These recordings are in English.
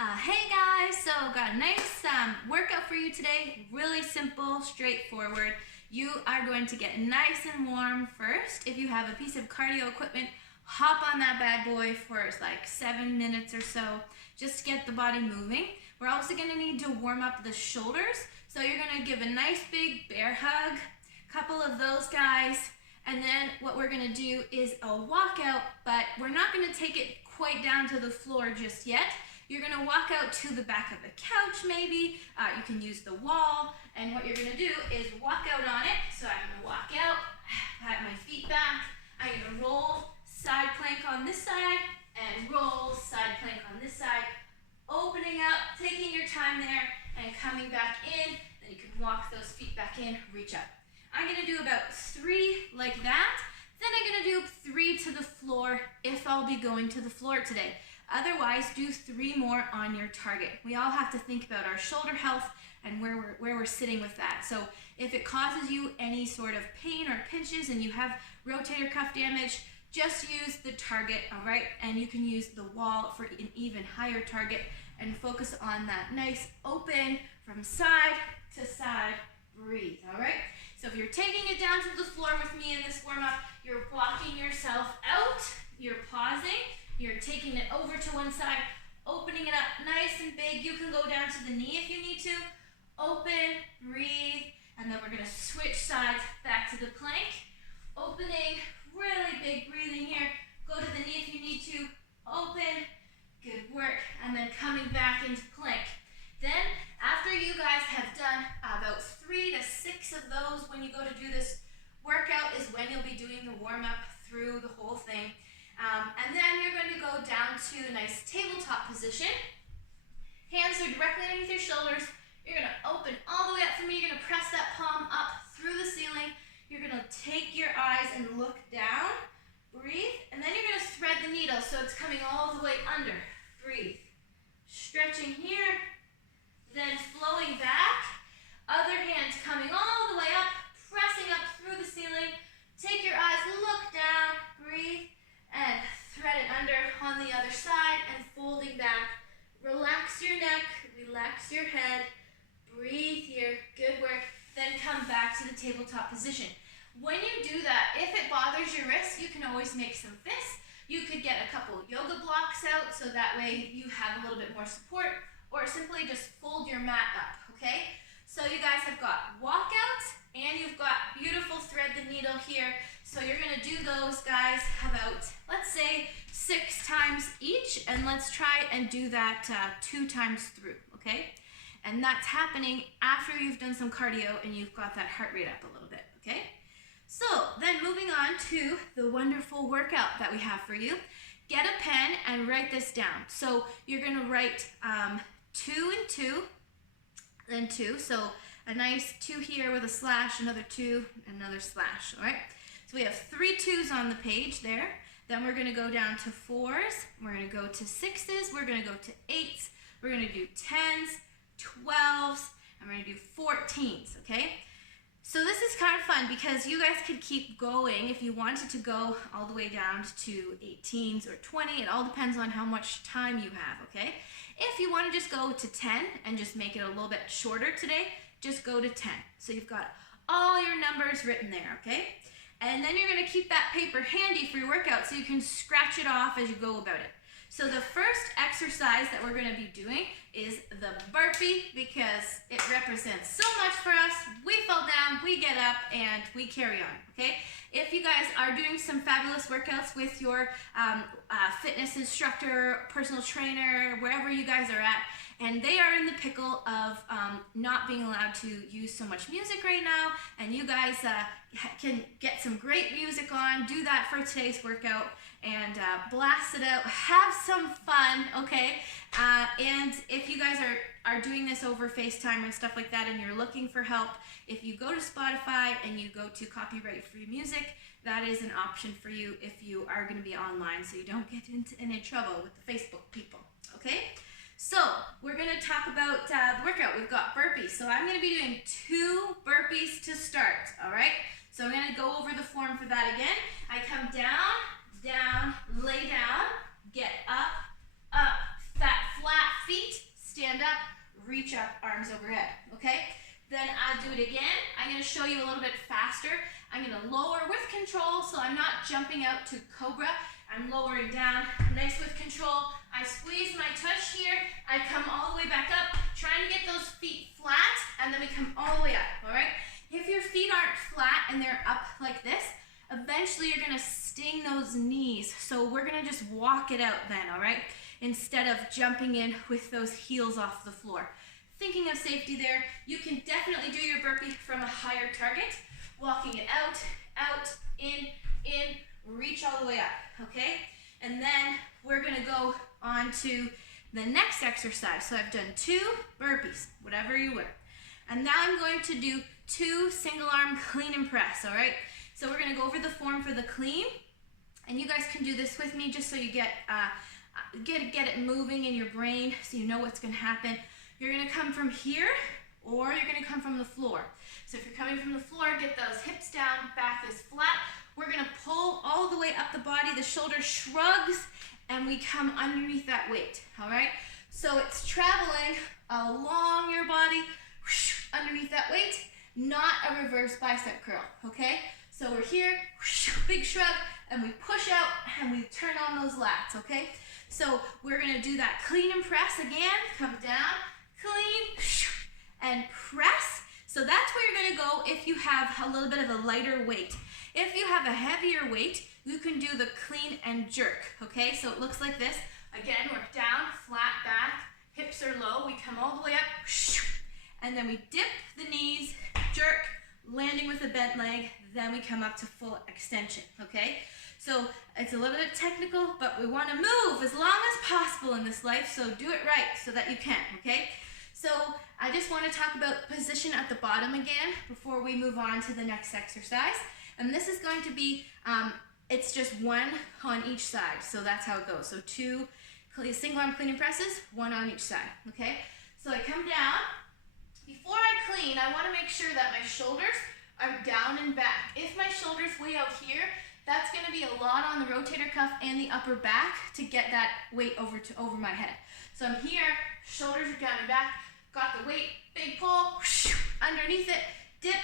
Hey guys, so got a nice workout for you today. Really simple, straightforward. You are going to get nice and warm first. If you have a piece of cardio equipment, hop on that bad boy for like 7 minutes or so, just to get the body moving. We're also going to need to warm up the shoulders. So you're going to give a nice big bear hug, couple of those guys, and then what we're going to do is a walkout, but we're not going to take it quite down to the floor just yet. You're going to walk out to the back of the couch maybe. You can use the wall, and what you're going to do is walk out on it. So I'm going to walk out, pat my feet back. I'm going to roll side plank on this side and roll side plank on this side. Opening up, taking your time there, and coming back in. Then you can walk those feet back in, reach up. I'm going to do about 3 like that. Then I'm going to do 3 to the floor if I'll be going to the floor today. Otherwise, do 3 more on your target. We all have to think about our shoulder health and where we're sitting with that. So if it causes you any sort of pain or pinches and you have rotator cuff damage, just use the target, all right? And you can use the wall for an even higher target and focus on that nice open from side to side breathe, all right? So if you're taking it down to the floor with me in this warm-up, you're walking yourself out, you're pausing, you're taking it over to one side, opening it up nice and big. You can go down to the knee if you need to. Open, breathe, and then we're going to switch sides back to the plank. Opening, really big breathing here. Go to the knee if you need to. Open, good work, and then coming back into plank. Then, after you guys have done about 3 to 6 of those when you go to do this workout is when you'll be doing the warm-up through the whole thing. And then you're going to go down to a nice tabletop position. Hands are directly underneath your shoulders. You're going to open all the way up for me. You're going to press that palm up through the ceiling. You're going to take your eyes and look down. Breathe. And then you're going to thread the needle so it's coming all the way under. Breathe. Stretching here. Then flowing back. Other hand coming all the way up. Pressing up through the ceiling. Take your eyes, look down. Breathe. And thread it under on the other side and folding back. Relax your neck, relax your head, breathe here, good work. Then come back to the tabletop position. When you do that, if it bothers your wrist, you can always make some fists. You could get a couple yoga blocks out so that way you have a little bit more support, or simply just fold your mat up, okay? So you guys have got walkouts and you've got beautiful thread the needle here. So you're going to do those guys about, let's say, 6 times each, and let's try and do that 2 times through, okay? And that's happening after you've done some cardio and you've got that heart rate up a little bit, okay? So then moving on to the wonderful workout that we have for you. Get a pen and write this down. So you're going to write 2 and 2, then 2. So a nice 2 here with a slash, another 2, another slash, all right? So we have 3 2s on the page there. Then we're going to go down to 4s. We're going to go to 6s. We're going to go to 8s. We're going to do 10s, 12s, and we're going to do 14s, okay? So this is kind of fun because you guys could keep going if you wanted to go all the way down to 18s or 20. It all depends on how much time you have, okay? If you want to just go to 10 and just make it a little bit shorter today, just go to 10. So you've got all your numbers written there, okay? And then you're going to keep that paper handy for your workout so you can scratch it off as you go about it. So the first exercise that we're going to be doing is the burpee because it represents so much for us. We fall down, we get up, and we carry on, okay? If you guys are doing some fabulous workouts with your fitness instructor, personal trainer, wherever you guys are at, and they are in the pickle of not being allowed to use so much music right now, and you guys can get some great music on, do that for today's workout, and blast it out, have some fun, okay? And if you guys are doing this over FaceTime and stuff like that, and you're looking for help, if you go to Spotify and you go to copyright-free music, that is an option for you if you are going to be online, so you don't get into any trouble with the Facebook people, okay? So we're going to talk about the workout. We've got burpees. So I'm going to be doing 2 burpees to start, all right? So I'm going to go over the form for that again. I come down, down, lay down, get up, up, flat feet, gonna show you a little bit faster. I'm gonna lower with control, so I'm not jumping out to cobra. I'm lowering down, nice with control. I squeeze my tush here. I come all the way back up, trying to get those feet flat, and then we come all the way up, all right? If your feet aren't flat and they're up like this, eventually you're gonna sting those knees. So we're gonna just walk it out then, all right? Instead of jumping in with those heels off the floor. Thinking of safety there, you can definitely do your burpee from a higher target, walking it out, out, in, reach all the way up, okay? And then we're gonna go on to the next exercise. So I've done 2 burpees, whatever you were. And now I'm going to do 2 single arm clean and press, all right? So we're gonna go over the form for the clean, and you guys can do this with me just so you get it moving in your brain so you know what's gonna happen. You're gonna come from here, or you're gonna come from the floor. So if you're coming from the floor, get those hips down, back is flat. We're gonna pull all the way up the body, the shoulder shrugs, and we come underneath that weight, all right? So it's traveling along your body, whoosh, underneath that weight, not a reverse bicep curl, okay? So we're here, whoosh, big shrug, and we push out, and we turn on those lats, okay? So we're gonna do that clean and press again, come down, clean, and press. So that's where you're gonna go if you have a little bit of a lighter weight. If you have a heavier weight, you can do the clean and jerk, okay? So it looks like this. Again, we're down, flat back, hips are low, we come all the way up, and then we dip the knees, jerk, landing with a bent leg, then we come up to full extension, okay? So it's a little bit technical, but we wanna move as long as possible in this life, so do it right so that you can, okay? So I just wanna talk about position at the bottom again before we move on to the next exercise. And this is going to be, it's just 1 on each side, so that's how it goes. So 2 single arm clean and presses, 1 on each side, okay? So I come down. Before I clean, I wanna make sure that my shoulders are down and back. If my shoulder's way out here, that's gonna be a lot on the rotator cuff and the upper back to get that weight over my head. So I'm here, shoulders are down and back, got the weight, big pull, whoosh, underneath it, dip,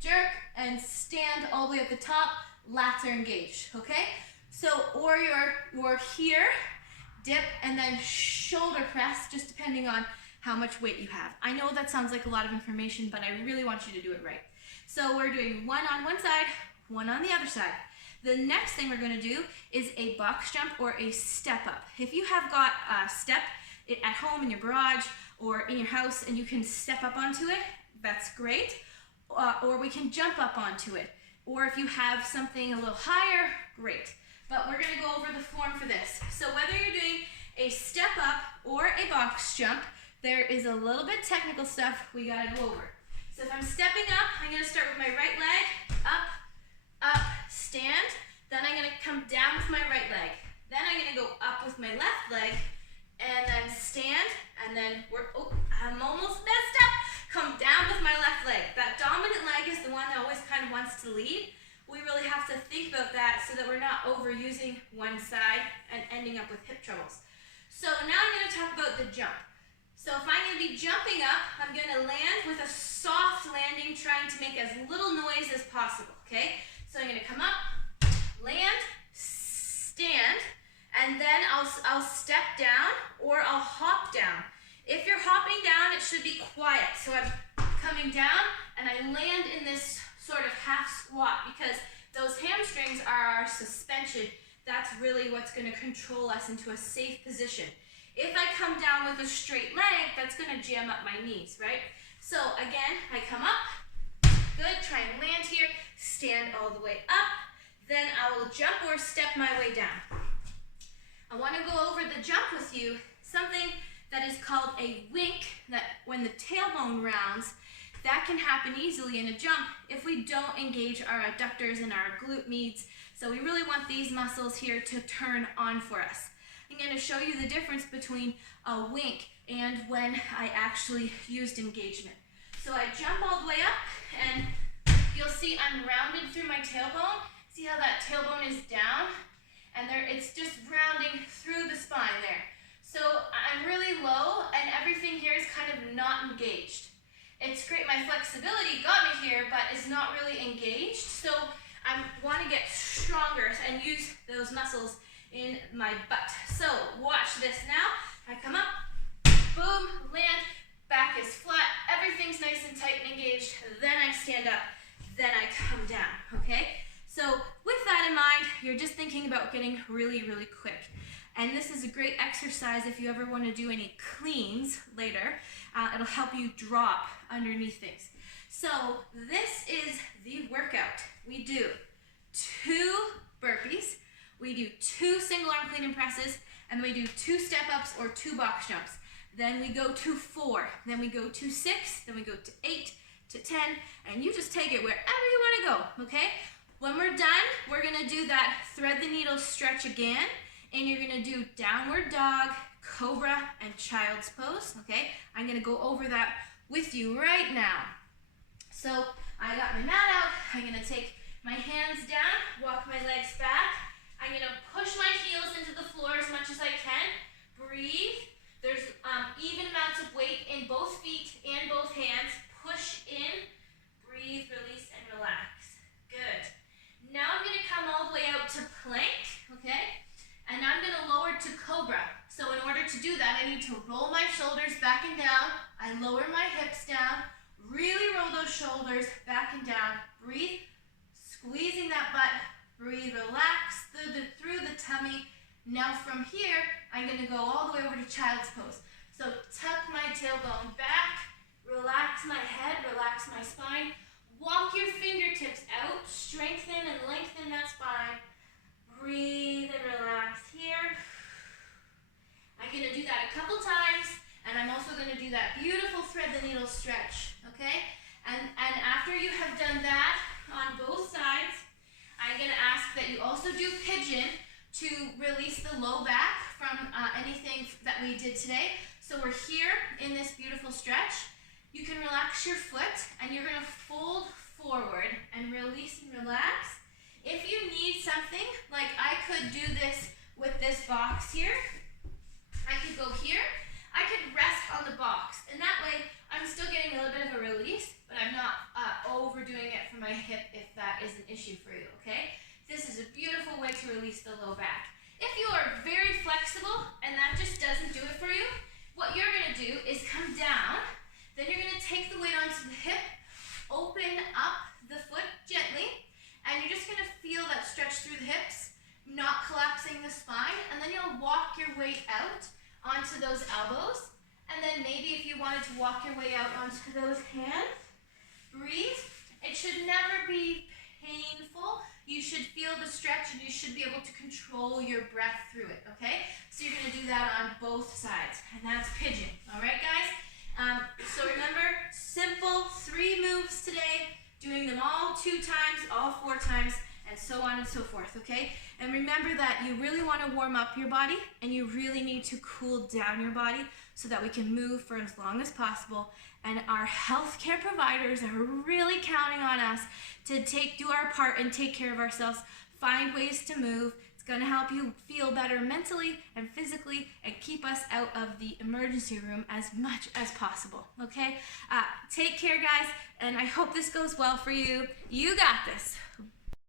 jerk, and stand all the way at the top, lats are engaged, okay? So, or you're here, dip, and then shoulder press, just depending on how much weight you have. I know that sounds like a lot of information, but I really want you to do it right. So we're doing 1 on one side, 1 on the other side. The next thing we're gonna do is a box jump or a step up. If you have got a step at home in your garage or in your house and you can step up onto it, that's great. Or we can jump up onto it. Or if you have something a little higher, great. But we're gonna go over the form for this. So whether you're doing a step up or a box jump, there is a little bit technical stuff we gotta go over. So if I'm stepping up, I'm gonna start with my right leg, up, stand. Then I'm gonna come down with my right leg. Then I'm gonna go up with my left leg, and then stand, and then I'm almost messed up. Come down with my left leg. That dominant leg is the one that always kind of wants to lead. We really have to think about that so that we're not overusing one side and ending up with hip troubles. So now I'm gonna talk about the jump. So if I'm gonna be jumping up, I'm gonna land with a soft landing, trying to make as little noise as possible, okay? So I'm gonna come up, land, stand, and then I'll step down or I'll hop down. If you're hopping down, it should be quiet. So I'm coming down and I land in this sort of half squat because those hamstrings are our suspension. That's really what's gonna control us into a safe position. If I come down with a straight leg, that's gonna jam up my knees, right? So again, I come up, good, try and land here, stand all the way up, then I will jump or step my way down. I wanna go over the jump with you, something that is called a wink, that when the tailbone rounds, that can happen easily in a jump if we don't engage our adductors and our glute medius. So we really want these muscles here to turn on for us. I'm going to show you the difference between a wink and when I actually used engagement. So I jump all the way up and you'll see I'm rounded through my tailbone. See how that tailbone is down? And it's just rounding through the spine there. So I'm really low and everything here is kind of not engaged. It's great, my flexibility got me here, but it's not really engaged. So I want to get stronger and use those muscles in my butt. So watch this now. I come up, boom, land, back is flat, everything's nice and tight and engaged. Then I stand up, then I come down, okay? So with that in mind, you're just thinking about getting really, really quick. And this is a great exercise if you ever want to do any cleans later. It'll help you drop underneath things. So this is the workout. We do 2 burpees, we do 2 single arm clean and presses, and then we do 2 step ups or 2 box jumps. Then we go to 4, then we go to 6, then we go to 8, to 10, and you just take it wherever you want to go, okay? When we're done, we're gonna do that thread the needle stretch again, and you're gonna do downward dog, cobra, and child's pose, okay? I'm gonna go over that with you right now. So I got my mat out, I'm gonna take my hands down, walk my legs back, I'm gonna push my heels into the floor as much as I can, breathe. There's even amounts of weight in both feet and both hands. Push in, breathe, release, and relax. Good. Now I'm gonna come all the way out to plank, okay? And I'm gonna lower to cobra. So in order to do that, I need to roll my shoulders back and down. I lower my hips down, really roll those shoulders back and down. Breathe, squeezing that butt. Breathe, relax through the tummy. Now from here, I'm gonna go all the way over to child's pose. So tuck my tailbone back, relax my head, relax my spine. Walk your fingertips out, strengthen and lengthen that spine. Breathe and relax here. I'm gonna do that a couple times, and I'm also gonna do that beautiful thread the needle stretch, okay? And after you have done that on both sides, I'm gonna ask that you also do pigeon to release the low back from anything that we did today. So we're here in this beautiful stretch. You can relax your foot and you're gonna fold forward and release and relax. If you need something, like I could do this with this box here. I could go here. I could rest on the box. And that way I'm still getting a little bit of a release, but I'm not overdoing it for my hip if that is an issue for you, okay? This is a beautiful way to release the low back. If you are very flexible and that just doesn't do it for you, what you're gonna do is come down, then you're gonna take the weight onto the hip, open up the foot gently, and you're just gonna feel that stretch through the hips, not collapsing the spine, and then you'll walk your weight out onto those elbows, and then maybe if you wanted to walk your way out onto those hands, breathe. It should never be painful. You should feel the stretch and you should be able to control your breath through it, okay? So you're gonna do that on both sides, and that's pigeon, all right, guys? So remember, simple 3 moves today, doing them all 2 times, all 4 times, and so on and so forth, okay? And remember that you really wanna warm up your body, and you really need to cool down your body so that we can move for as long as possible. And our healthcare providers are really counting on us to do our part and take care of ourselves, find ways to move. It's gonna help you feel better mentally and physically and keep us out of the emergency room as much as possible, okay? Take care, guys, and I hope this goes well for you. You got this.